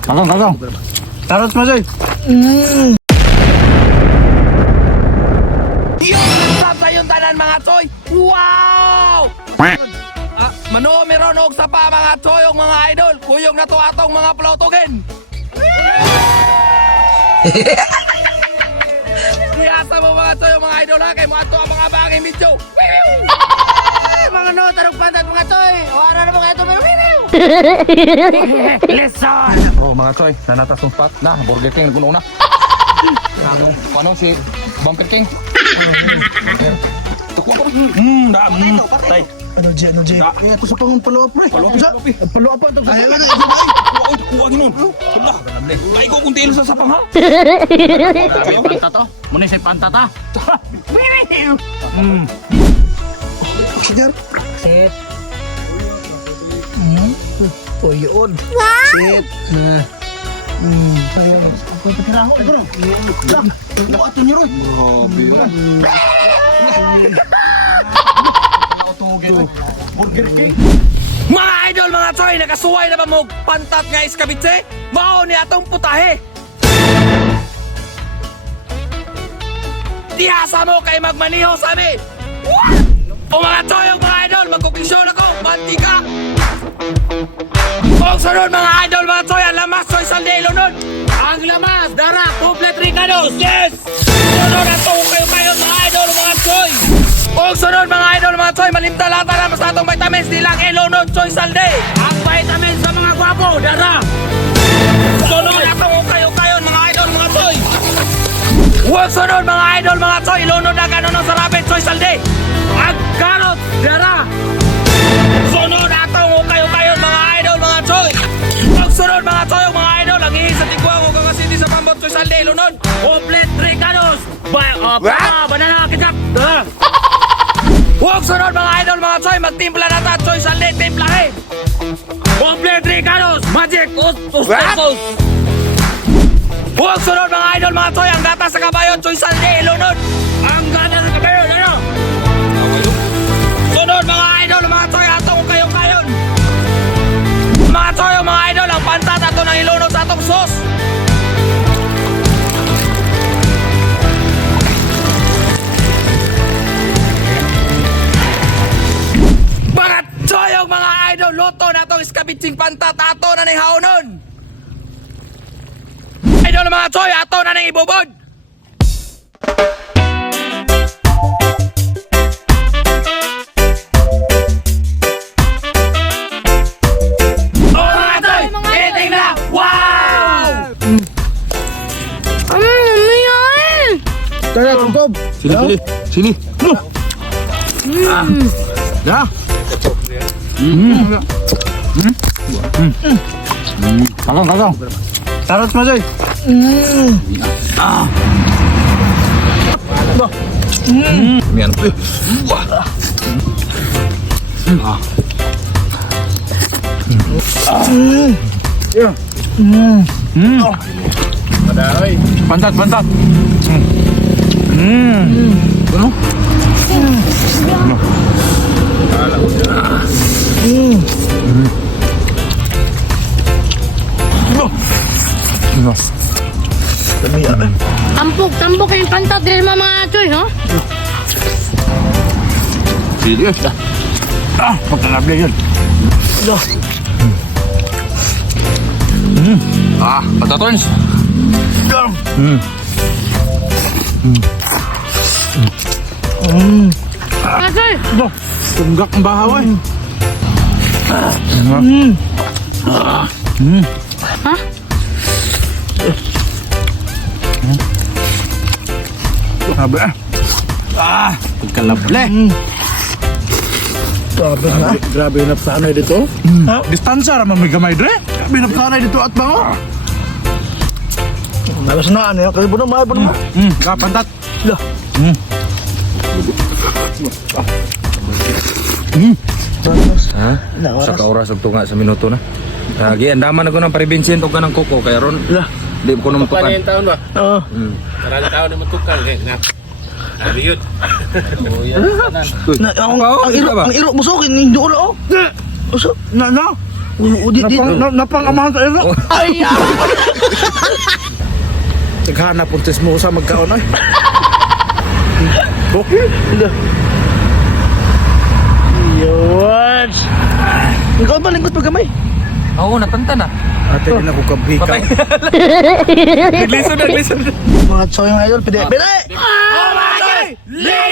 Kakang. Tarot mo, Joy. Sa yung tanan mga Choy! Wow! Manumiron og sa pa mga Choy og mga idol. Kuyog na to atong mga plotogin. Kuyasa mo mga Choy og mga idol ha kay mo ato ang mga bagay video. Mga no, tarong pantat mga Choy. Wala na mga ito pero Listen! Oh mga Choy, nanatas ng spot na. Burger King na na. Paano si Bunker King? Tay. Ano, G? Kaya ako sa pangon palo-up, pre. Palo-up pa ito. Ayaw na, Kuha nun. Hala. Ay ko kung tilo sa sapang ha. Panta to. Muna si Panta ta. Sigar. Sit. Oh, yun. Sit. Ayaw. Ako ito kiraho. Ano ato niyo ron? Burger King. Mga idol, mga Choy, nakasuway na ba mo pantat nga iskabitse? Mao ni atong putahe. Tihasa mo kay magmaniho sa amin. O mga Choy, o mga idol, magkukisyon ako, mantika. O sunod mga idol, mga Choy, ang lamas, Choy Salde, Lunod. Ang lamas, dara, complete Ricados, yes! Sunod at kayo mga idol, mga Choy. O sunod mga idol, mga Choy, malimta lang tara mas natong vitamins, di lang Lunod, Choy Salde. Ang vitamins sa mga gwapo, dara. Sunod at kayo mga idol, mga Choy. Huwag sunod mga idol, mga Choy, Lunod na gano'n ang sarapin, Choy Salde. Ang karot, dara. Sunod atong kayo mga idol, mga Choy. Huwag sunod mga Choy, mga idol, ang ihis sa tigwang o kakasindi sa pambot, Choy Salde, Lunod. Complete Ricados. Banana ketchup, dara. Huwag sunod mga idol, mga Choy, magtimpla na ta, Choy Salde, timplahe. Complete Ricados, magic, ustekos. Huwag sunod mga idol, mga Choy, ang gata sa kabayo, Choy Salde, Lunod. Ang gata sa kabayo, ano? Sunod mga idol, mga Choy, atong kayon. Mga Choy, mga idol, ang pantat ato ng ilunod sa atong sauce. Mga Choy, mga idol, luto na itong iskabitsing pantat ato na ng haunon. Idol mga Choy, ato na ng ibubod. Tara, tungkob. Sini. Ya. Kakang. Tarot mo, Joy. Mian. Pantat. Ano? Tampok yung pantat din mga Choy, ha? Serius dah. Pagkalabla yun. Patatons. Mga Choy! Tunggak ang bahaw eh. Ha? Sabi pagkalabla. Grabe yung napsanay dito. Distansya raman may gamay dre. Grabe yung napsanay dito at bango. Nalas na ano yan. Kalibo na maipon mo. Kapantat. Ha? Sa kaoras ug tunga sa minuto na. Lagi andaman ako ng paribinsin ug kanang kuko kay ron. Di ko naman tukan. Taon ba? Oo. Marami taon na matukan kay na. Abi yun. Ang iro mo sukin, hindi ko lang. Uso? Napangamahan sa iro. Ay! Naghanap puntis mo sa magkaon ay. Yun! Ikaw ba lingkod pa gamay? Oo, natanta na. Ate din ako kabika. Patay. Naglisod. Mga tsoy mga idol, pide. Mga Choy, live!